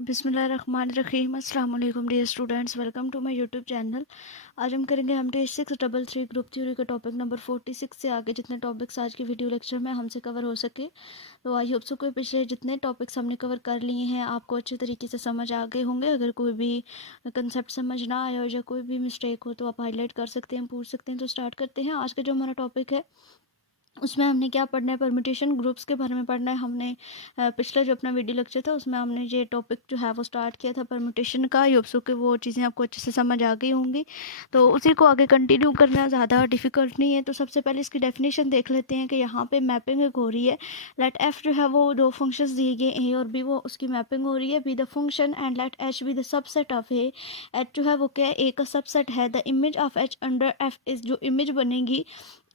बिस्मिल्लाहिर्रहमानिर्रहीम। अस्सलाम वालेकुम dear students, welcome to my YouTube channel. आज हम करेंगे हम टी 633 ग्रुप थ्योरी का टॉपिक नंबर 46 से आगे जितने टॉपिक्स आज की वीडियो लेक्चर में हमसे कवर हो सके। तो आई होप सो कोई पिछले जितने टॉपिक्स हमने कवर कर लिए हैं आपको अच्छे तरीके से समझ आ गए होंगे। अगर कोई भी कंसेप्ट समझ ना आया हो या कोई भी मिस्टेक हो तो आप हाईलाइट कर सकते हैं, पूछ सकते हैं। तो स्टार्ट करते हैं। आज का जो हमारा टॉपिक है उसमें हमने क्या पढ़ना है, परम्यूटेशन ग्रुप्स के बारे में पढ़ना है। हमने पिछला जो अपना वीडियो लेक्चर था उसमें हमने ये टॉपिक जो है वो स्टार्ट किया था परम्यूटेशन का। योप्सो के वो चीज़ें आपको अच्छे से समझ आ गई होंगी, तो उसी को आगे कंटिन्यू करना ज़्यादा डिफिकल्ट नहीं है। तो सबसे पहले इसकी डेफिनेशन देख लेते हैं कि यहाँ पे मैपिंग एक हो रही है। लेट एफ जो है वो दो फंक्शंस दिए गए ए और बी, वो उसकी मैपिंग हो रही है be the function and let H be the subset of A. H जो है वो क्या है, ए का सबसेट है। The image of H under F is, जो इमेज बनेगी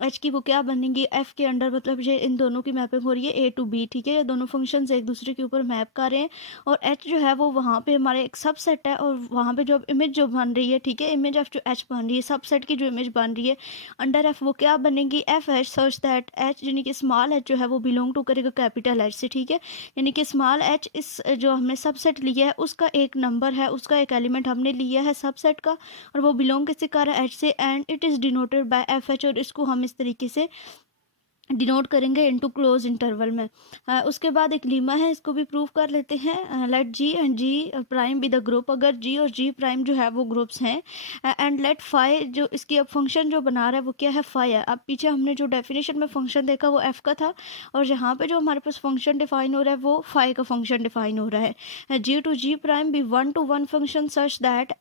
एच की वो क्या बनेंगी एफ के अंडर, मतलब ये इन दोनों की मैपिंग हो रही है ए टू बी। ठीक है, ये दोनों फंक्शंस एक दूसरे के ऊपर मैप कर रहे हैं और एच जो है वो वहाँ पे हमारे एक सबसेट है और वहाँ पे जो इमेज जो बन रही है, ठीक है, इमेज ऑफ जो एच बन रही है, सबसेट की जो इमेज बन रही है अंडर एफ वो क्या बनेगी F H such that H, यानी कि स्मॉल एच जो है वो बिलोंग टू करेगा कैपिटल एच से। ठीक है, यानी कि स्मॉल एच इस जो हमने सबसेट लिया है उसका एक नंबर है, उसका एक एलिमेंट हमने लिया है सबसेट का और वो बिलोंग किससे कर रहा है एच से, and it is denoted by F H. और इसको हम इस तरीके से डिनोट करेंगे इनटू क्लोज इंटरवल में। उसके बाद एक लीमा है, इसको भी प्रूव कर लेते हैं। Let G and G prime be the group, अगर जी और जी प्राइम जो है वो ग्रुप्स हैं। एंड लेट फाई, जो इसकी अब फंक्शन जो बना रहा है वो क्या है, फाई है। अब पीछे हमने जो डेफिनेशन में फंक्शन देखा वो एफ का था और यहाँ पे जो हमारे पास फंक्शन डिफाइन हो रहा है वो फाई का फंक्शन डिफाइन हो रहा है। G to G prime be one to one function such that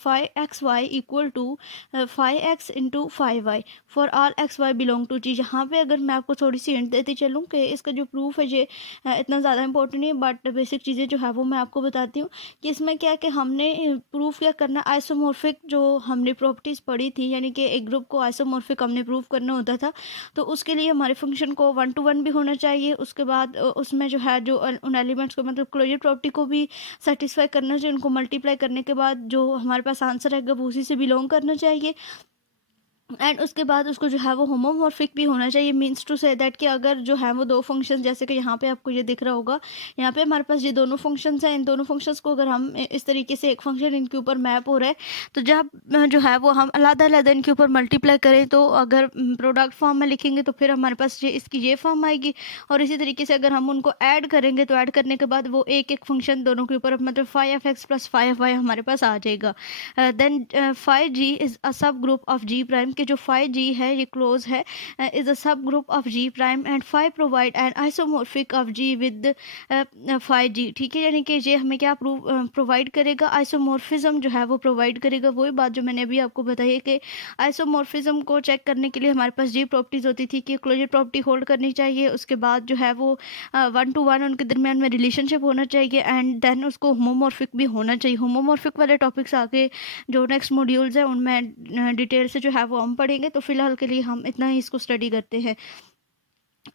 phi X Y equal to phi X into phi Y for all X Y belong to G. यहाँ पे अगर मैं आपको थोड़ी सी हिंट देती चलूँ कि इसका जो प्रूफ है ये इतना ज़्यादा इंपॉर्टेंट नहीं है, बट बेसिक चीज़ें जो है वो मैं आपको बताती हूँ कि इसमें क्या है कि हमने प्रूफ क्या करना, आइसोमॉर्फिक जो हमने प्रॉपर्टीज़ पढ़ी थी, यानी कि एक ग्रुप को आइसोमॉर्फिक हमने प्रूफ करना होता था। तो उसके लिए हमारे फंक्शन को वन टू वन भी होना चाहिए। उसके बाद उसमें जो है जो उन एलिमेंट्स को मतलब क्लोजर प्रॉपर्टी को भी सेटिस्फाई करना चाहिए। उनको मल्टीप्लाई करने के बाद जो हमारे पास आंसर आएगा वो उसी से बिलोंग करना चाहिए। एंड उसके बाद उसको जो है वो होमोमॉर्फिक भी होना चाहिए। मीन्स टू से दैट कि अगर जो है वो दो फंक्शन, जैसे कि यहाँ पे आपको ये दिख रहा होगा, यहाँ पे हमारे पास ये दोनों फंक्शंस हैं, इन दोनों फंक्शंस को अगर हम इस तरीके से एक फंक्शन इनके ऊपर मैप हो रहा है तो जब जो है वो हम अलग-अलग इनके ऊपर मल्टीप्लाई करें तो अगर प्रोडक्ट फॉर्म में लिखेंगे तो फिर हमारे पास ये इसकी ये फॉर्म आएगी। और इसी तरीके से अगर हम उनको ऐड करेंगे तो ऐड करने के बाद वो एक एक फंक्शन दोनों के ऊपर मतलब phi F X plus phi F Y हमारे पास आ जाएगा। Then phi G is a सब ग्रुप ऑफ जी प्राइम, के जो फाई जी है ये क्लोज है, इज अ सब group of G prime and phi provide an isomorphic of G with phi G. ठीक है, यानी कि ये हमें क्या प्रोवाइड करेगा, आइसोमॉर्फिज्म जो है वो प्रोवाइड करेगा। वही बात जो मैंने अभी आपको बताई है कि आइसोमॉर्फिज्म को चेक करने के लिए हमारे पास जी प्रॉपर्टीज होती थी कि क्लोजर प्रॉपर्टी होल्ड करनी चाहिए, उसके बाद जो है वो वन टू वन उनके दरमियान में रिलेशनशिप होना चाहिए एंड देन उसको होमोमॉर्फिक भी होना चाहिए। होमोमॉर्फिक वाले टॉपिक्स आगे जो नेक्स्ट मॉड्यूल्स हैं उनमें डिटेल से जो है वो हम पढ़ेंगे। तो फिलहाल के लिए हम इतना ही इसको स्टडी करते हैं।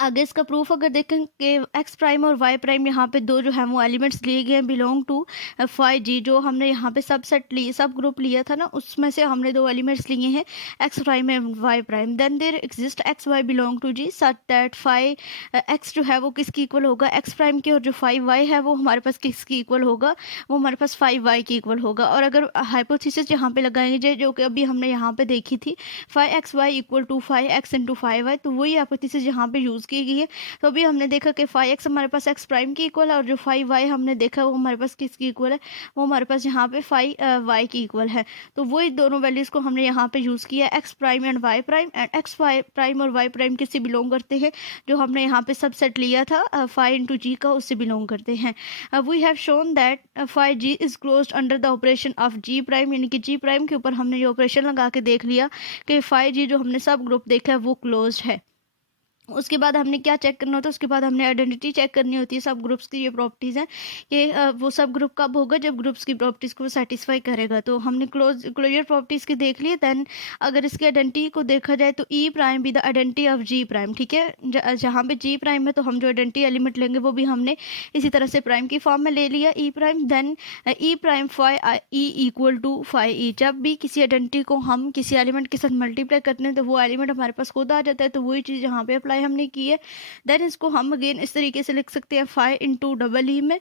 आगे इसका प्रूफ अगर देखें कि एक्स प्राइम और वाई प्राइम यहाँ पे दो जो है वो एलिमेंट्स लिए गए हैं बिलोंग टू फाई जी। जो हमने यहाँ पे सब ग्रुप लिया था ना उसमें से हमने दो एलिमेंट्स लिए हैं X prime and Y prime. Then there exist X Y belong to G such that phi X जो है वो किसकी इक्वल होगा एक्स प्राइम की, और जो फाई वाई है वो हमारे पास किसकी इक्वल होगा, वो हमारे पास फाई वाई की इक्वल होगा। और अगर हाइपोथेसिस यहाँ पे लगाएंगे जो कि अभी हमने यहाँ पे देखी थी phi X Y equal to phi X into phi Y, तो वही हाइपोथेसिस यहाँ पे यूज़ की गई है। तो अभी हमने देखा कि फाई एक्स हमारे पास एक्स प्राइम की इक्वल है और जो फाई वाई हमने देखा वो हमारे पास किसकी इक्वल है, वो हमारे पास यहाँ पे फाई वाई की इक्वल है। तो वही दोनों वैल्यूज़ को हमने यहाँ पे यूज़ किया, X prime and Y prime. And X Y prime और वाई प्राइम किससे बिलोंग करते हैं, जो हमने यहाँ पे सबसेट लिया था फाई इंटू जी का, उससे बिलोंग करते हैं। We have shown that phi G is closed under the operation of G prime, यानी कि जी प्राइम के ऊपर हमने ये ऑपरेशन लगा के देख लिया कि फाई जी जो हमने सब ग्रुप देखा है वो क्लोज्ड है। उसके बाद हमने क्या चेक करना होता है, उसके बाद हमने आइडेंटिटी चेक करनी होती है। सब ग्रुप्स की ये प्रॉपर्टीज़ हैं कि वो सब ग्रुप कब होगा, जब ग्रुप्स की प्रॉपर्टीज़ को सेटिस्फाई करेगा। तो हमने क्लोजर प्रॉपर्टीज़ की देख ली। दैन अगर इसकी आइडेंटिटी को देखा जाए तो E prime be the identity of G prime. ठीक है, जहाँ पे जी प्राइम है तो हम जो आइडेंटिटी एलिमेंट लेंगे वो भी हमने इसी तरह से प्राइम की फॉर्म में ले लिया E prime. Then E prime phi E equal to phi E, जब भी किसी आइडेंटिटी को हम किसी एलिमेंट के साथ मल्टीप्लाई करते हैं तो वो एलिमेंट हमारे पास खुद आ जाता है। तो वही चीज़ यहाँ पे अप्लाई हमने की है। देन इसको हम अगेन इस तरीके से लिख सकते हैं फाई इंटू डबल ई में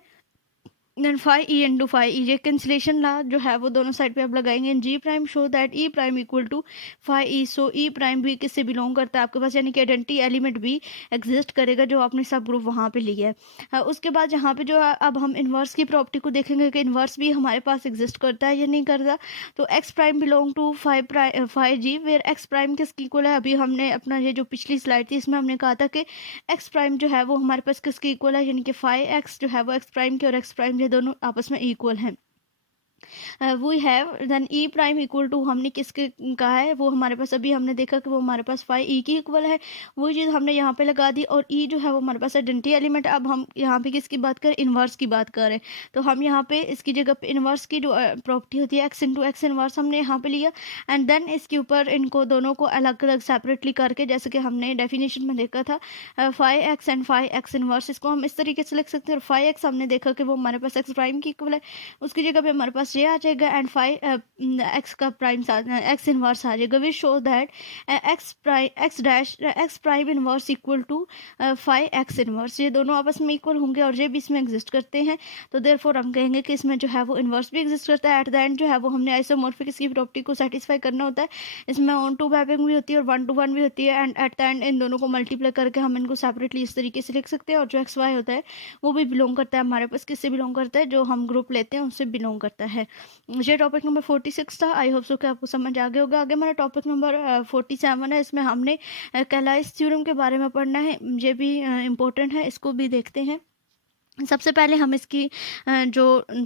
then phi E into phi E, ये कैंसिलेशन ला जो है वो दोनों साइड पे आप लगाएंगे। G prime show that E prime equal to phi E, so E prime भी किससे बिलोंग करता है आपके पास, यानी कि आइडेंटिटी एलिमेंट भी एग्जिस्ट करेगा जो आपने सब ग्रुप वहाँ पे लिया है। उसके बाद यहाँ पे जो है अब हम इन्वर्स की प्रॉपर्टी को देखेंगे कि इन्वर्स भी हमारे पास एग्जिस्ट करता है या नहीं करता। तो X prime belong to phi G, where X prime किसकी इक्वल है। अभी हमने अपना ये जो पिछली स्लाइड थी इसमें हमने कहा था कि एक्स प्राइम जो है वो हमारे पास किसकी इक्वल है, यानी कि फाई एक्स जो है वो एक्स प्राइम के और एक्स प्राइम ये दोनों आपस में इक्वल हैं। We have then E prime equal to, हमने किसके कहा है, वो हमारे पास अभी हमने देखा कि वो हमारे पास फाई ई की इक्वल है, वो चीज़ हमने यहाँ पे लगा दी। और ई जो है वो हमारे पास आइडेंटिटी एलिमेंट। अब हम यहाँ पे किसकी बात करें, इन्वर्स की बात कर रहे हैं। तो हम यहाँ पे इसकी जगह पे इन्वर्स की जो प्रॉपर्टी होती है एक्स इंटू एक्स इन्वर्स हमने यहाँ पे लिया, एंड देन इसके ऊपर इनको दोनों को अलग अलग सेपरेटली करके, जैसे कि हमने डेफिनेशन में देखा था phi X and phi X inverse, इसको हम इस तरीके से लिख सकते हैं। और फाई एक्स हमने देखा कि वो हमारे पास एक्स प्राइम की इक्वल है, उसकी जगह पे हमारे पास ये आ जाएगा, एंड फाइव एक्स का प्राइम एक्स इनवर्स आ जाएगा। We show that X prime inverse equal to five X inverse, ये दोनों आपस में इक्वल होंगे और ये भी इसमें एग्जिस्ट करते हैं। तो देयरफॉर हम कहेंगे कि इसमें जो है वो इनवर्स भी एग्जिस्ट करता है। एट द एंड जो है वो हमने आइसोमॉर्फिक इसकी प्रॉपर्टी को सेटिस्फाई करना होता है। इसमें ऑन टू मैपिंग भी होती है और 1 to 1 भी होती है, and at the and in दोनों को मल्टीप्लाई करके हम इनको सेपरेटली इस तरीके से लिख सकते हैं। और जो एक्स वाई होता है वो भी बिलोंग करता है हमारे पास, किससे बिलोंग करता है, जो हम ग्रुप लेते हैं उससे बिलोंग करता है। ये टॉपिक नंबर 46 था। आई होप सो कि आपको समझ आ गया होगा। आगे हमारा टॉपिक नंबर 47 है। इसमें हमने कैलाइस थ्योरम के बारे में पढ़ना है, ये भी इम्पोर्टेंट है, इसको भी देखते हैं। सबसे पहले हम इसकी जो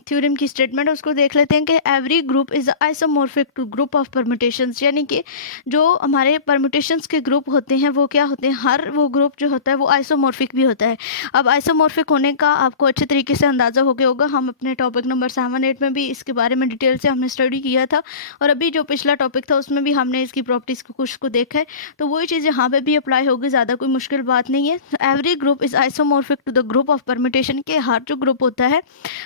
थ्योरम की स्टेटमेंट है उसको देख लेते हैं कि every group is isomorphic to group of permutations, यानी कि जो हमारे परम्यूटेशंस के ग्रुप होते हैं वो क्या होते हैं, हर वो ग्रुप जो होता है वो आइसोमॉर्फिक भी होता है। अब आइसोमॉर्फिक होने का आपको अच्छे तरीके से अंदाज़ा हो गया होगा, हम अपने टॉपिक नंबर 7-8 में भी इसके बारे में डिटेल से हमने स्टडी किया था, और अभी जो पिछला टॉपिक था उसमें भी हमने इसकी प्रॉपर्टीज़ को कुछ को देखा है। तो वही चीज़ यहाँ पर भी अप्लाई होगी, ज़्यादा कोई मुश्किल बात नहीं है। Every group is isomorphic to the group of permutation, के हर जो ग्रुप होता है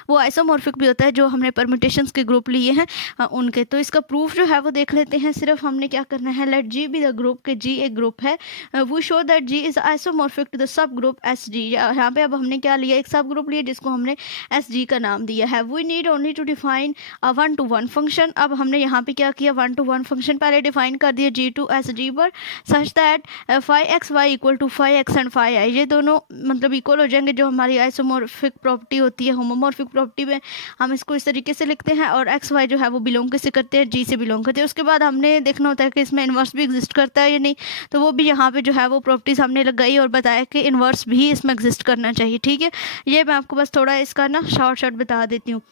वो आइसोमॉर्फिक भी होता है, जो हमने परम्यूटेशंस के ग्रुप लिए हैं उनके। तो इसका प्रूफ जो है वो देख लेते हैं। सिर्फ हमने क्या करना है, let G be the group, के जी एक ग्रुप है। वो show that G is isomorphic to the subgroup S G. यहाँ पे अब हमने क्या लिया, एक सब ग्रुप लिया जिसको हमने एस जी का नाम दिया है। We need only to define a 1 to 1 function. अब हमने यहाँ पे क्या किया, 1 to 1 फंक्शन पहले डिफाइन कर दिया जी टू एस जी पर, such that phi X Y equal to phi X and phi I, ये दोनों मतलब इक्वल हो जाएंगे। जो हमारी आइसोमॉर्फिक प्रॉपर्टी होती है, होमोमॉर्फिक प्रॉपर्टी में हम इसको इस तरीके से लिखते हैं। और एक्स वाई जो है वो बिलोंग किससे करते हैं, जी से बिलोंग करते हैं। उसके बाद हमने देखना होता है कि इसमें इन्वर्स भी एग्जिस्ट करता है या नहीं, तो वो भी यहाँ पे जो है वो प्रॉपर्टीज हमने लगाई और बताया कि इन्वर्स भी इसमें एग्जिस्ट करना चाहिए। ठीक है, ये मैं आपको बस थोड़ा इसका ना शॉर्ट बता देती हूँ।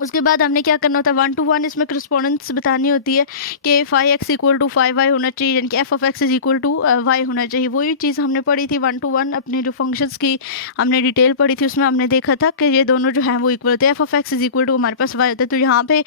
उसके बाद हमने क्या करना होता है, 1 to 1 इसमें करस्पॉन्डेंस बतानी होती है कि phi X equal to phi Y होना चाहिए, यानी कि F of X is equal to Y होना चाहिए। वही चीज़ हमने पढ़ी थी 1 to 1, अपने जो फंक्शंस की हमने डिटेल पढ़ी थी उसमें हमने देखा था कि ये दोनों जो हैं वो इक्वल होते हैं। F of X is equal to हमारे पास वाई होता है, तो यहाँ पे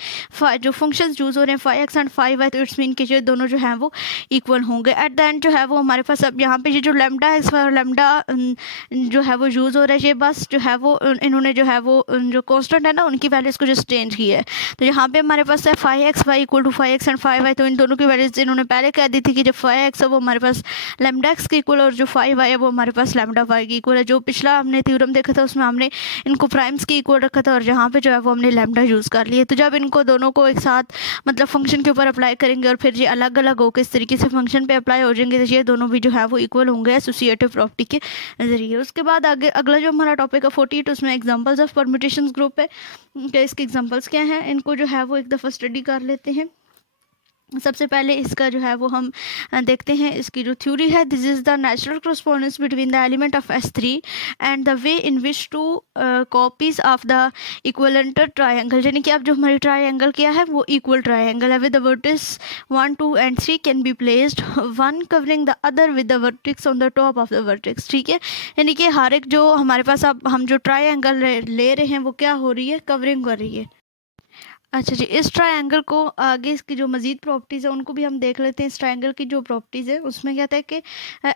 जो फंक्शंस यूज़ हो रहे हैं phi X and phi Y, तो इट्स मीन कि ये दोनों जो हैं वो इक्वल होंगे। एट द एंड जो है वो हमारे पास अब यहाँ पे ये जो लेमडा एक्स वाई और लेमडा जो है वो यूज़ हो रहा है, ये बस जो है वो इन्होंने जो है वो जो कॉन्स्टेंट है ना उनकी वैल्यूज़ को जस्ट चेंज किया है। तो यहाँ पे हमारे पास है phi X Y equal to phi X and phi Y, तो इन दोनों की वैल्यूज इन्होंने पहले कह दी थी कि जब फाई एक्स है वो हमारे पास लैम्डा एक्स के इक्वल और जो फाई वाई है वो हमारे पास लैम्डा वाई की इक्वल है। जो पिछला हमने थ्योरम देखा था उसमें हमने इनको प्राइम्स के इक्वल रखा था और यहाँ पे जो है वो हमने लैम्डा यूज़ कर लिए। तो जब इनको दोनों को एक साथ मतलब फंक्शन के ऊपर अप्लाई करेंगे और फिर ये अलग अलग होकर इस तरीके से फंक्शन पे अप्लाई हो जाएंगे, तो ये दोनों भी जो है वो इक्वल होंगे एसोसिएटिव प्रॉपर्टी के जरिए। उसके बाद आगे अगला जो हमारा टॉपिक है 48, उसमें एग्जाम्पल्स ऑफ परम्यूटेशंस ग्रुप है कि इसके एग्जाम्पल्स क्या हैं, इनको जो है वो एक दफ़ा स्टडी कर लेते हैं। सबसे पहले इसका जो है वो हम देखते हैं इसकी जो थ्योरी है। This is the natural correspondence between the element of S3 and the way in which two copies of the equilateral triangle, यानी कि अब जो हमारी ट्राइंगल क्या है वो इक्वल ट्राइंगल है। With the vertices 1, 2 and 3 can be placed one covering the other with the vertices on the top of the vertices. ठीक है, यानी कि हर एक जो हमारे पास अब हम जो ट्राइंगल ले रहे हैं वो क्या हो रही है, कवरिंग कर रही है। अच्छा जी, इस ट्रायंगल को आगे इसकी जो मज़ीद प्रॉपर्टीज़ है उनको भी हम देख लेते हैं। इस ट्रायंगल की जो प्रॉपर्टीज़ है उसमें कहता है कि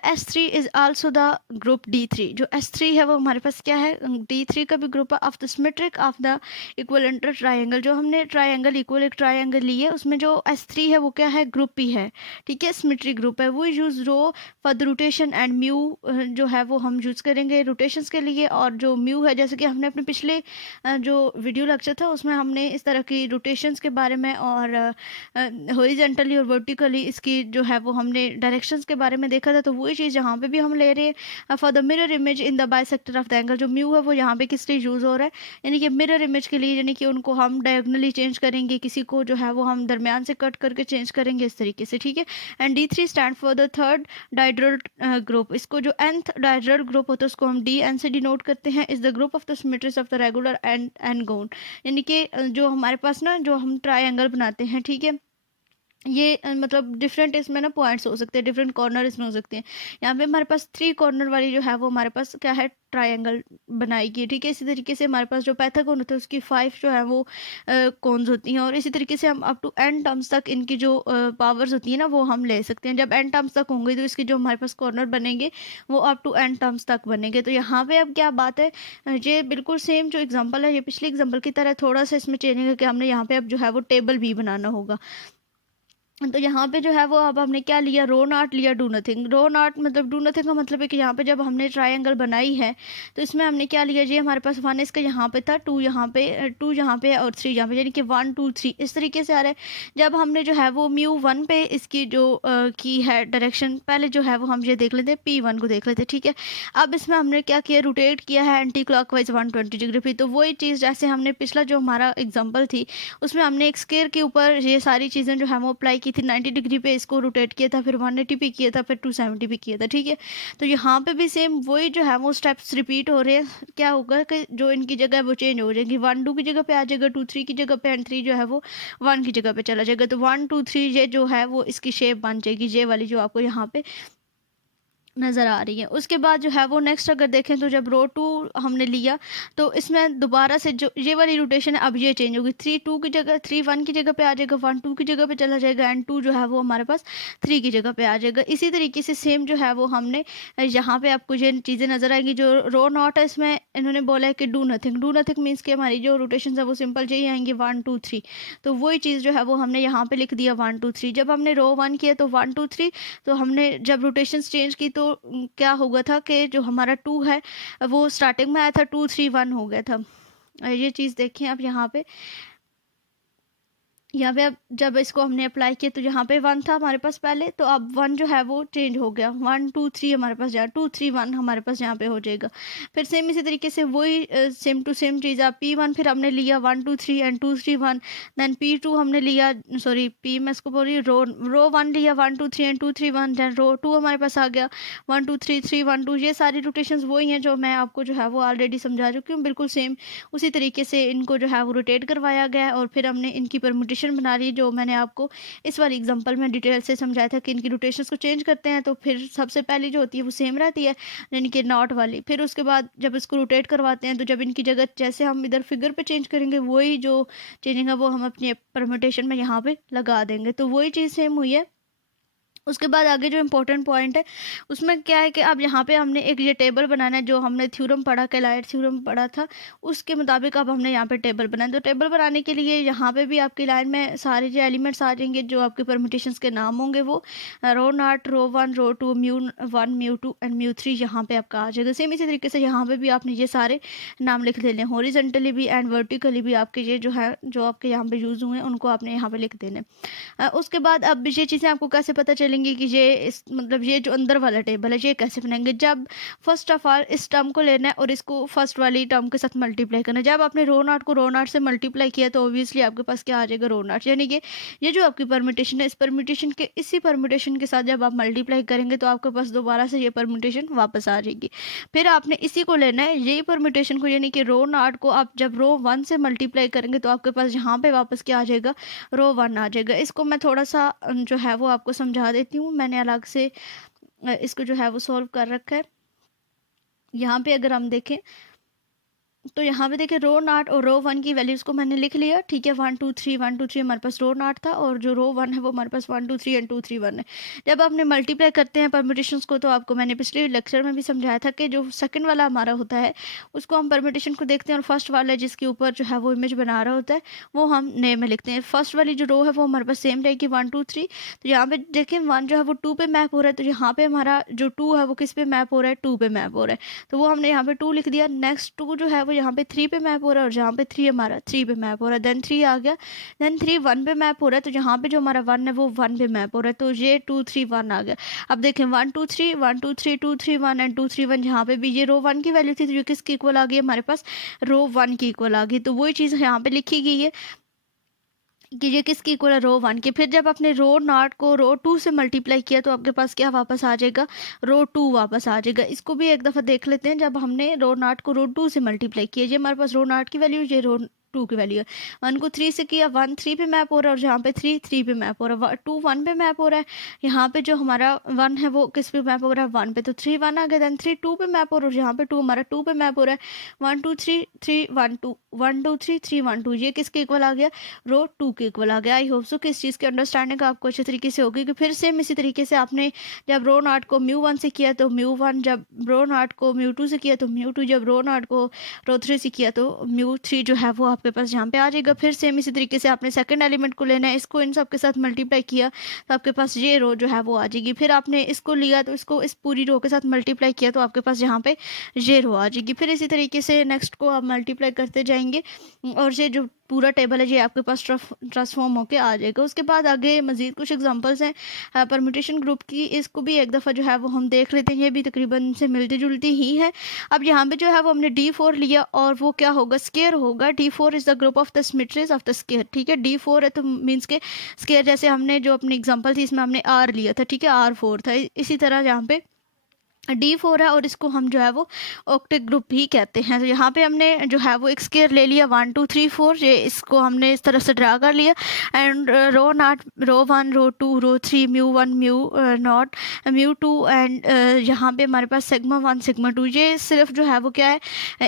S3 is also the group D3। जो S3 है वो हमारे पास क्या है, D3 का भी ग्रुप है of the symmetric of the equilateral triangle. जो हमने ट्रायंगल इक्वल एक ट्रायंगल ली है उसमें जो S3 है वो क्या है, ग्रुप ही है, ठीक है, सिमेट्रिक ग्रुप है। वो use rho for the rotation and mu जो है वो हम यूज़ करेंगे रोटेशंस के लिए। और जो म्यू है, जैसे कि हमने अपने पिछले जो वीडियो लेक्चर था उसमें हमने इस तरह की रोटेशंस के बारे में और हॉरिजॉन्टली और वर्टिकली इसकी जो है वो हमने डायरेक्शंस के बारे में देखा था। तो वही चीज़ यहाँ पे भी हम ले रहे हैं for the mirror image in the bisector of the angle. जो म्यू है वो यहाँ पे किस लिए यूज़ हो रहा है, यानी कि मिरर इमेज के लिए, यानी कि उनको हम डायगोनली चेंज करेंगे, किसी को जो है वो हम दरमियान से कट करके चेंज करेंगे इस तरीके से, ठीक है। And D3 stand for the third dihedral group. इसको जो nth डाइड्रल ग्रुप होता है उसको हम DN से डिनोट करते हैं। Is the group of the symmetries of the regular and gon. यानी कि जो हमारे पास ना जो हम ट्रायंगल बनाते हैं, ठीक है, ये मतलब डिफरेंट इसमें ना पॉइंट्स हो सकते हैं, डिफरेंट कॉर्नर इसमें हो सकते हैं। यहाँ पे हमारे पास 3 कॉर्नर वाली जो है वो हमारे पास क्या है, ट्रायंगल बनाएगी, ठीक है। इसी तरीके से हमारे पास जो पैथागोन होता है उसकी 5 जो है वो कोन्स होती हैं। और इसी तरीके से हम अप टू n टर्म्स तक इनकी जो पावर्स होती है ना वो हम ले सकते हैं। जब n टर्म्स तक होंगे तो इसके जो हमारे पास कॉर्नर बनेंगे वो अप टू n टर्म्स तक बनेंगे। तो यहाँ पे अब क्या बात है, ये बिल्कुल सेम जो एग्जाम्पल है ये पिछले एग्जाम्पल की तरह, थोड़ा सा इसमें चेंजिंग है कि हमने यहाँ पे अब जो है वो टेबल भी बनाना होगा। तो यहाँ पे जो है वो अब हमने क्या लिया, रो नॉट लिया, डू नथिंग। रो नॉट मतलब, डू नथिंग का मतलब है कि यहाँ पे जब हमने ट्रायंगल बनाई है तो इसमें हमने क्या लिया, ये हमारे पास 1 इसका यहाँ पे था, 2 यहाँ पे, 2 यहाँ पे और 3 यहाँ पे, यानी कि 1 2 3 इस तरीके से आ रहा है। जब हमने जो है वो म्यू 1 पे इसकी जो की है डायरेक्शन, पहले जो है वो हम ये देख लेते हैं, P1 को देख लेते हैं, ठीक है। अब इसमें हमने क्या किया, रोटेट किया है एंटी क्लॉकवाइज 120 डिग्री पे। तो वही चीज़ जैसे हमने पिछला जो हमारा एग्जाम्पल थी उसमें हमने एक स्केयर के ऊपर ये सारी चीज़ें जो है वो अप्लाई की थी, 90 डिग्री पे इसको रोटेट किया था, फिर 180 पे किया था, फिर 270 पे किया था, ठीक है। तो यहाँ पे भी सेम वही जो है वो स्टेप्स रिपीट हो रहे हैं। क्या होगा कि जो इनकी जगह है वो चेंज हो जाएगी, 1 2 की जगह पे आ जाएगा, 2 3 की जगह पे, एंड 3 जो है वो 1 की जगह पे चला जाएगा। तो 1 2 3 ये जो है वो इसकी शेप बन जाएगी, ये वाली जो आपको यहाँ पे नज़र आ रही है। उसके बाद जो है वो नेक्स्ट अगर देखें तो जब रो 2 हमने लिया तो इसमें दोबारा से जो ये वाली रोटेशन है अब ये चेंज होगी, 3 2 की जगह 3 1 की जगह पे आ जाएगा, 1 2 की जगह पे चला जाएगा, एंड 2 जो है वो हमारे पास 3 की जगह पे आ जाएगा। इसी तरीके से सेम जो है वो हमने यहाँ पे आपको ये चीज़ें नज़र आएंगी। जो रो नॉट है इसमें इन्होंने बोला है कि do nothing, do nothing means कि हमारी जो रोटेशन है वो सिंपल यही आएंगी 1 2 3। तो वही चीज़ जो है वो हमने यहाँ पे लिख दिया 1 2 3। जब हमने रो 1 किया तो 1 2 3, तो हमने जब रोटेशन चेंज की तो क्या होगा था कि जो हमारा 2 है वो स्टार्टिंग में आया था, 2 3 1 हो गया था। ये चीज़ देखें आप यहाँ पे, यहाँ पे अब जब इसको हमने अप्लाई किया तो यहाँ पे 1 था हमारे पास पहले, तो अब 1 जो है वो चेंज हो गया, 1 2 3 हमारे पास, जहाँ 2 3 1 हमारे पास यहाँ पे हो जाएगा। फिर सेम इसी तरीके से वही सेम टू सेम चीज़, आप P1 फिर हमने लिया 1 2 3 एंड 2 3 1, देन P2 हमने लिया, सॉरी P मैं इसको बोल रही हूँ, रो 1 लिया 1 2 3 एंड 2 3 1, देन रो 2 हमारे पास आ गया 1 2 3 3 1 2। ये सारी रोटेशंस वही हैं जो मैं आपको जो है वो ऑलरेडी समझा चुकी हूँ, बिल्कुल सेम उसी तरीके से इनको जो है वो रोटेट करवाया गया है। और फिर हमने इनकी परमुटेशन बना ली, जो मैंने आपको इस वाली एग्जांपल में डिटेल से समझाया था कि इनकी रोटेशंस को चेंज करते हैं तो फिर सबसे पहली जो होती है वो सेम रहती है, यानी कि नॉट वाली। फिर उसके बाद जब इसको रोटेट करवाते हैं तो जब इनकी जगह जैसे हम इधर फिगर पे चेंज करेंगे वही जो चेंजिंग है वो हम अपने परमुटेशन में यहाँ पे लगा देंगे। तो वही चीज़ सेम हुई है। उसके बाद आगे जो इम्पोर्टेंट पॉइंट है उसमें क्या है कि अब यहाँ पे हमने एक ये टेबल बनाना है, जो हमने थ्योरम पढ़ा, कैलाइट थ्योरम पढ़ा था, उसके मुताबिक अब हमने यहाँ पे टेबल बनाना है। तो टेबल बनाने के लिए यहाँ पे भी आपकी लाइन में सारे जो एलिमेंट्स आ जाएंगे, जो आपके परम्यूटेशंस के नाम होंगे वो rho naught, rho 1, rho 2, mu 1, mu 2 and mu 3 यहाँ पे आपका आ जाएगा। सेम इसी तरीके से यहाँ पे भी आपने ये सारे नाम लिख देने, हॉरिजॉन्टली भी एंड वर्टिकली भी आपके ये जो है जो आपके यहाँ पे यूज़ हुए हैं उनको आपने यहाँ पे लिख देने। उसके बाद अब ये चीज़ें आपको कैसे पता चलेंगी कि ये इस मतलब ये जो अंदर वाला टेबल है ये कैसे बनाएंगे। जब फर्स्ट ऑफ ऑल इस टर्म को लेना है और इसको फर्स्ट वाली टर्म के साथ मल्टीप्लाई करना है। जब आपने रो नॉट को रो नॉट से मल्टीप्लाई किया तो ऑब्वियसली आपके पास क्या आ जाएगा, रो नॉट। यानी कि ये जो आपकी परम्यूटेशन है, इस परम्यूटेशन के इसी परम्यूटेशन के साथ जब आप मल्टीप्लाई करेंगे तो आपके पास दोबारा से ये परम्यूटेशन वापस आ जाएगी। फिर आपने इसी को लेना है, यही परम्यूटेशन को, यानी कि रो नॉट को आप जब रो 1 से मल्टीप्लाई करेंगे तो आपके पास यहाँ पे वापस क्या आ जाएगा, रो 1 आ जाएगा। इसको मैं थोड़ा सा जो है वो आपको समझा देती हूँ, मैंने अलग से इसको जो है वो सॉल्व कर रखा है। यहाँ पे अगर हम देखें तो यहाँ पे देखिए रो नॉट और रो वन की वैल्यूज़ को मैंने लिख लिया, ठीक है। 1 2 3 1 2 3 हमारे पास रो नॉट था, और जो रो वन है वो हमारे पास 1 2 3 एंड 2 3 1 है। जब आपने मल्टीप्लाई करते हैं परम्यूटेशंस को, तो आपको मैंने पिछले लेक्चर में भी समझाया था कि जो सेकंड वाला हमारा होता है उसको हम परम्यूटेशन को देखते हैं, और फर्स्ट वाला जिसके ऊपर जो है वो इमेज बना रहा होता है वो हम नेम में लिखते हैं। फर्स्ट वाली जो रो है वो हमारे पास सेम रहेगी 1 2 3। तो यहाँ पे देखिए 1 जो है वो 2 पे मैप हो रहा है, तो यहाँ पे हमारा जो 2 है वो किस पे मैप हो रहा है, 2 पे मैप हो रहा है, तो वो हमने यहाँ पे 2 लिख दिया। नेक्स्ट 2 जो है वो यहाँ पे 3 पे मैप हो रहा है, और जहाँ पे 3 हमारा 3 पे मैप हो रहा है। देन 3 आ गया, देन 3 1 पे मैप हो रहा है, तो यहाँ पे जो हमारा 1 है वो 1 पे मैप हो रहा है, तो ये 2 3 1 आ गया। अब देखें 1 2 3 1 2 3 2 3 1 एंड 2 3 1, यहाँ पे भी ये रो 1 की वैल्यू थी, तो ये किसकी इक्वल आ गई हमारे पास, रो 1 की इक्वल आ गई। तो वही चीज़ यहाँ पे लिखी गई है कि ये किसकी इक्वल है, रो 1 की। फिर जब आपने रो नॉट को रो 2 से मल्टीप्लाई किया तो आपके पास क्या वापस आ जाएगा, रो 2 वापस आ जाएगा। इसको भी एक दफ़ा देख लेते हैं। जब हमने रो नॉट को रो 2 से मल्टीप्लाई किया, ये हमारे पास रो नॉट की वैल्यू, ये रो 2 की वैल्यू है। 1 को 3 से किया, 1 3 पे मैप हो रहा है, और जहाँ पे 3 3 पे मैप हो रहा है, 2 1 पे मैप हो रहा है। यहाँ पे जो हमारा 1 है वो किस पे मैप हो रहा है, 1 पे, तो 3 1 आ गया। देन 3 2 पे मैप हो रहा है, यहाँ पे 2 हमारा 2 पे मैप हो रहा है। 1 2 3 3 1 2 1 2 3 3 1 2, ये किसके इक्वल आ गया, रो 2 के इक्वल आ गया। आई होप सो कि इस चीज़ की अंडरस्टैंडिंग आपको अच्छे तरीके से होगी। कि फिर सेम इसी तरीके से आपने जब रो नॉट को म्यू 1 से किया तो म्यू 1, जब रो नॉट को म्यू 2 से किया तो म्यू 2, जब रो नॉट को रो 3 से किया तो म्यू 3 जो है वो आपके पास यहाँ पे आ जाएगा। फिर सेम इसी तरीके से आपने सेकंड एलिमेंट को लेना है, इसको इन सब के साथ मल्टीप्लाई किया तो आपके पास ये रो जो है वो आ जाएगी। फिर आपने इसको लिया तो इसको इस पूरी रो के साथ मल्टीप्लाई किया तो आपके पास यहाँ पे ये रो आ जाएगी। फिर इसी तरीके से नेक्स्ट को आप मल्टीप्लाई करते जाएंगे, और ये जो पूरा टेबल है ये आपके पास ट्रांसफॉर्म होके आ जाएगा। उसके बाद आगे मज़ीद कुछ एग्जांपल्स हैं परम्यूटेशन ग्रुप की, इसको भी एक दफ़ा जो है वो हम देख लेते हैं। ये भी तकरीबन से मिलती जुलती ही है। अब यहाँ पे जो है वो हमने D4 लिया, और वो क्या होगा, स्केयर होगा। D4 is the group of the symmetries of the square, ठीक है। D4 है तो मीन्स के स्केयर, जैसे हमने जो अपनी एग्जाम्पल थी इसमें हमने R लिया था, ठीक है, R4 था। इसी तरह यहाँ पे D4 है, और इसको हम जो है वो ऑक्टेट ग्रुप भी कहते हैं। तो यहाँ पे हमने जो है वो एक स्केयर ले लिया 1 2 3 4, ये इसको हमने इस तरह से ड्रा कर लिया। And rho naught, rho 1 rho 2 rho 3, mu 1 mu naught mu 2, and यहाँ पे हमारे पास सिग्मा 1 सिग्मा 2। ये सिर्फ जो है वो क्या है,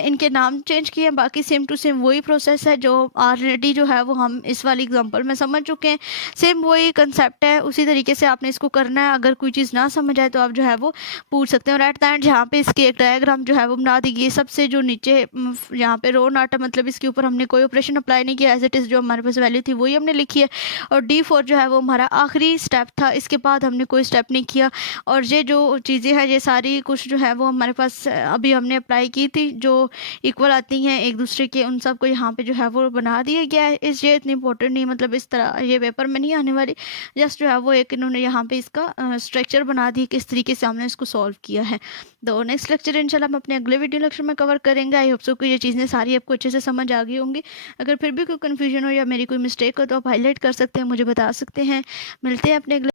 इनके नाम चेंज किए हैं, बाकी सेम टू सेम वही प्रोसेस है जो ऑलरेडी जो है वो हम इस वाली एग्जाम्पल में समझ चुके हैं। सेम वही कंसेप्ट है, उसी तरीके से आपने इसको करना है। अगर कोई चीज़ ना समझ आए तो आप जो है वो पूछ सकते हैं। और एट द एंड यहाँ पे इसकी एक डायग्राम जो है वो बना दी गई। सबसे जो नीचे यहाँ पे रो नॉट है, मतलब इसके ऊपर हमने कोई ऑपरेशन अप्लाई नहीं किया, एज इट इज़ जो हमारे पास वैल्यू थी वही हमने लिखी है। और D4 जो है वो हमारा आखिरी स्टेप था, इसके बाद हमने कोई स्टेप नहीं किया। और ये जो चीज़ें हैं ये सारी कुछ जो है वो हमारे पास अभी हमने अप्लाई की थी, जो इक्वल आती हैं एक दूसरे के, उन सब को यहाँ पे जो है वो बना दिया गया है। ये इतनी इंपॉर्टेंट नहीं, मतलब इस तरह ये पेपर में नहीं आने वाली। जस्ट जो है वो एक इन्होंने यहाँ पे इसका स्ट्रक्चर बना दी, किस तरीके से हमने इसको सॉल्व किया है। तो नेक्स्ट लेक्चर इंशाल्लाह हम अपने अगले वीडियो लेक्चर में कवर करेंगे। आई होप सो कि ये चीज़ें सारी आपको अच्छे से समझ आ गई होंगी। अगर फिर भी कोई कन्फ्यूजन हो या मेरी कोई मिस्टेक हो तो आप हाईलाइट कर सकते हैं, मुझे बता सकते हैं। मिलते हैं अपने अगले